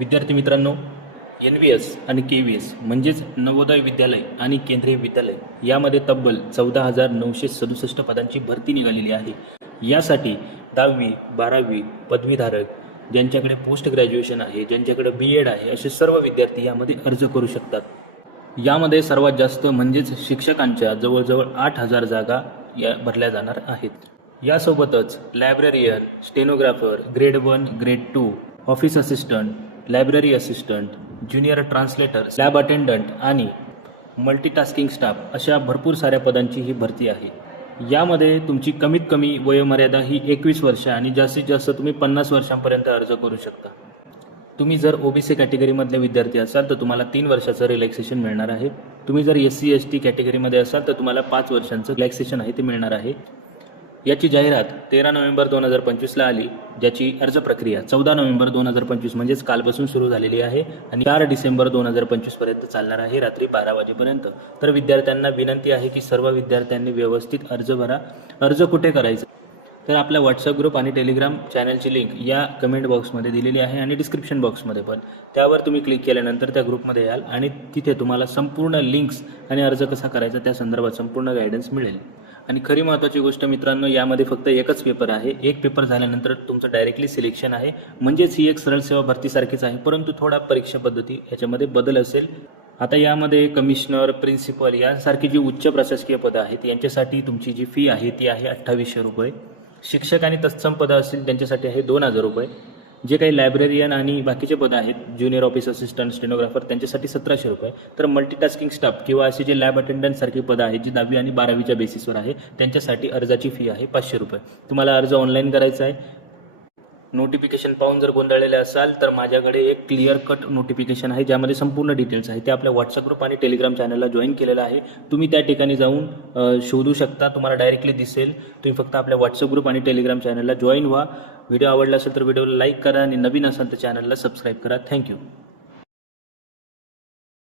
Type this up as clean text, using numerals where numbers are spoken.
विद्यार्थी मित्रांनो, NVS आणि KVS म्हणजेच नवोदय विद्यालय आणि केंद्रीय विद्यालय यामध्ये तब्बल 14,967 पदांची भरती निघालेली आहे। यासाठी 10वी 12वी पदवीधारक, ज्यांच्याकडे पोस्ट ग्रॅज्युएशन आहे, ज्यांच्याकडे BEd आहे, असे सर्व विद्यार्थी यामध्ये अर्ज करू शकतात। यामध्ये सर्वात जास्त म्हणजेच शिक्षकांच्या जवळजवळ 8,000 जागा या भरल्या जाणार आहेत। यासोबतच librarian, stenographer, grade 1, grade 2, office assistant, library assistant, junior translator, lab attendant आणि मल्टीटास्किंग स्टाफ अशा भरपूर साऱ्या पदांची ही भरती आहे। यामध्ये तुमची कमीत कमी वयोमर्यादा ही 21 वर्ष आणि जास्तीत जास्त तुम्ही 50 वर्षांपर्यंत अर्ज करू शकता। तुम्ही जर OBC कॅटेगरीमधले विद्यार्थी असाल तर तुम्हाला 3 वर्षाचं रिलॅक्सेशन मिळणार आहे। तुम्ही जर SC ST कॅटेगरीमध्ये असाल तर तुम्हाला 5 वर्षांचं रिलॅक्सेशन आहे ते मिळणार आहे। याची जाहिरात 13 नोव्हेंबर 2025ला आली, ज्याची अर्ज प्रक्रिया 14 नोव्हेंबर 2025 म्हणजेच कालपासून सुरू झालेली आहे आणि 4 डिसेंबर 2025 पर्यंत चालणार आहे, रात्री 12 वाजेपर्यंत। तर विद्यार्थ्यांना विनंती आहे की सर्व विद्यार्थ्यांनी व्यवस्थित अर्ज भरा। अर्ज कुठे करायचा तर आपल्या व्हॉट्सअप ग्रुप आणि टेलिग्राम चॅनलची लिंक या कमेंट बॉक्समध्ये दिलेली आहे आणि डिस्क्रिप्शन बॉक्समध्ये पण, त्यावर तुम्ही क्लिक केल्यानंतर त्या ग्रुपमध्ये याल आणि तिथे तुम्हाला संपूर्ण लिंक्स आणि अर्ज कसा करायचा त्या संदर्भात संपूर्ण गायडन्स मिळेल। आणि खरी महत्त्वाची गोष्ट मित्रांनो, यामध्ये फक्त एकच पेपर आहे। एक पेपर झाल्यानंतर तुमचं डायरेक्टली सिलेक्शन आहे, म्हणजेच ही एक सरळ सेवा भरतीसारखीच आहे, परंतु थोडा परीक्षा पद्धती याच्यामध्ये बदल असेल। आता यामध्ये कमिशनर, प्रिन्सिपल यांसारखी जी उच्च प्रशासकीय पदं आहेत यांच्यासाठी तुमची जी फी आहे ती आहे 2800 रुपये। शिक्षक आणि तत्सम पदं असतील त्यांच्यासाठी आहे 2000 रुपये। जे काही लायब्ररियन आणि बाकीचे पदं आहेत, ज्युनियर ऑफिस असिस्टंट, स्टेनोग्राफर, त्यांच्यासाठी 1700 रुपये। तर मल्टीटास्किंग स्टाफ किंवा असे जे लॅब अटेंडंट सारखी पदं आहेत जी 10वी आणि 12वीच्या बेसिसवर आहे, त्यांच्यासाठी अर्जाची फी आहे 500 रुपये। तुम्हाला अर्ज ऑनलाईन करायचा आहे। नोटिफिकेशन पाहून जर गोंधळलेले असाल तर माझ्याकडे एक क्लिअर कट नोटिफिकेशन आहे, ज्यामध्ये संपूर्ण डिटेल्स आहे। ते आपल्या व्हॉट्सअप ग्रुप आणि टेलिग्राम चॅनलला जॉईन केलेलं आहे। तुम्ही त्या ठिकाणी जाऊन शोधू शकता, तुम्हाला डायरेक्टली दिसेल। तुम्ही फक्त आपल्या व्हॉट्सअप ग्रुप आणि टेलिग्राम चॅनलला जॉईन व्हा। व्हिडिओ आवडला असेल तर व्हिडिओला लाईक करा आणि नवीन असाल तर चॅनलला सबस्क्राईब करा। थँक्यू।